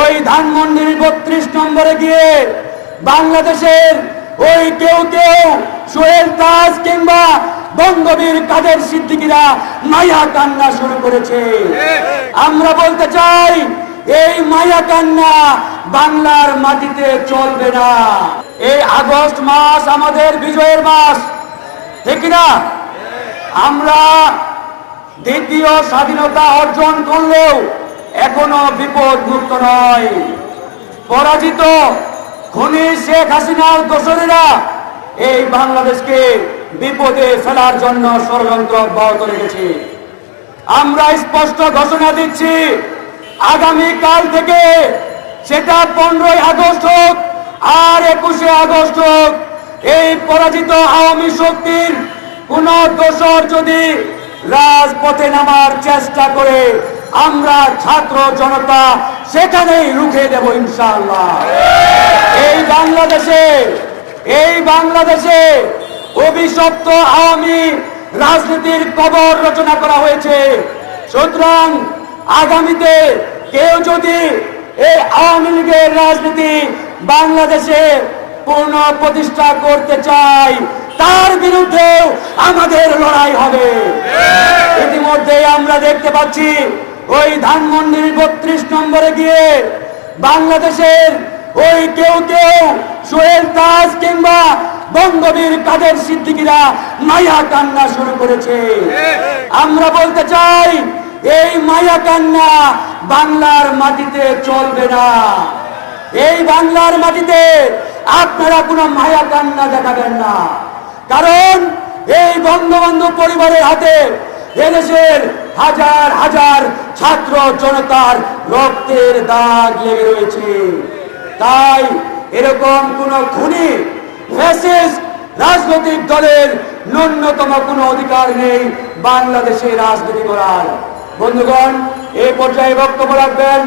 ওই ধানমন্ডির ৩২ নম্বরে গিয়ে বাংলাদেশের ওই কেউ সোহেল তাজ কিংবা বঙ্গবীর কাদের সিদ্দিকীরা মায়া কান্না শুরু করেছে। আমরা বলতে চাই এই মায়া কান্না বাংলার মাটিতে চলবে না। এই আগস্ট মাস আমাদের বিজয়ের মাস, ঠিক না? আমরা দ্বিতীয় স্বাধীনতা অর্জন করলেও এখনো বিপদ মুক্ত নয়। পরাজিত খুনি শেখ হাসিনার দোসরেরা এই বাংলাদেশকে বিপদে ফেলার জন্য ষড়যন্ত্র অব্যাহত রেখেছে। আমরা স্পষ্ট ঘোষণা দিচ্ছি, আগামী কাল থেকে, সেটা 15ই আগস্ট হোক আর 21শে আগস্ট হোক, এই পরাজিত আওয়ামী শক্তির কোন দোসর যদি রাজপথে নামার চেষ্টা করে, আমরা ছাত্র জনতা সেখানেই রুখে দেব ইনশাআল্লাহ। এই বাংলাদেশে অভিশপ্ত আওয়ামী রাজনীতির কবর রচনা করা হয়েছে। সুতরাং আগামীতে কেউ যদি এই আওয়ামী লীগের রাজনীতি বাংলাদেশে পূর্ণ প্রতিষ্ঠা করতে চায়, তার বিরুদ্ধেও আমাদের লড়াই হবে। ইতিমধ্যে আমরা দেখতে পাচ্ছি ওই ধানমন্ডির ৩২ নম্বরে গিয়ে বাংলাদেশের ওই কেউ সোহেল তাজ কিংবা বঙ্গবীর কাদের সিদ্দিকীরা মায়া কান্না শুরু করেছে। আমরা বলতে চাই এই মায়া কান্না বাংলার মাটিতে চলবে না। এই বাংলার মাটিতে আপনারা কোনো মায়া কান্না দেখাবেন না, কারণ এই বঙ্গবন্ধু পরিবারের হাতে এদেশের হাজার হাজার ছাত্র জনতার রক্তের দাগ লেগে রয়েছে। তাই এরকম কোন খুনি ফ্যাসিস্ট রাজনৈতিক দলের ন্যূনতম কোনো অধিকার নেই বাংলাদেশে রাজনীতি করার। বন্ধুগণ, এই পর্যায়ে বক্তব্য রাখবেন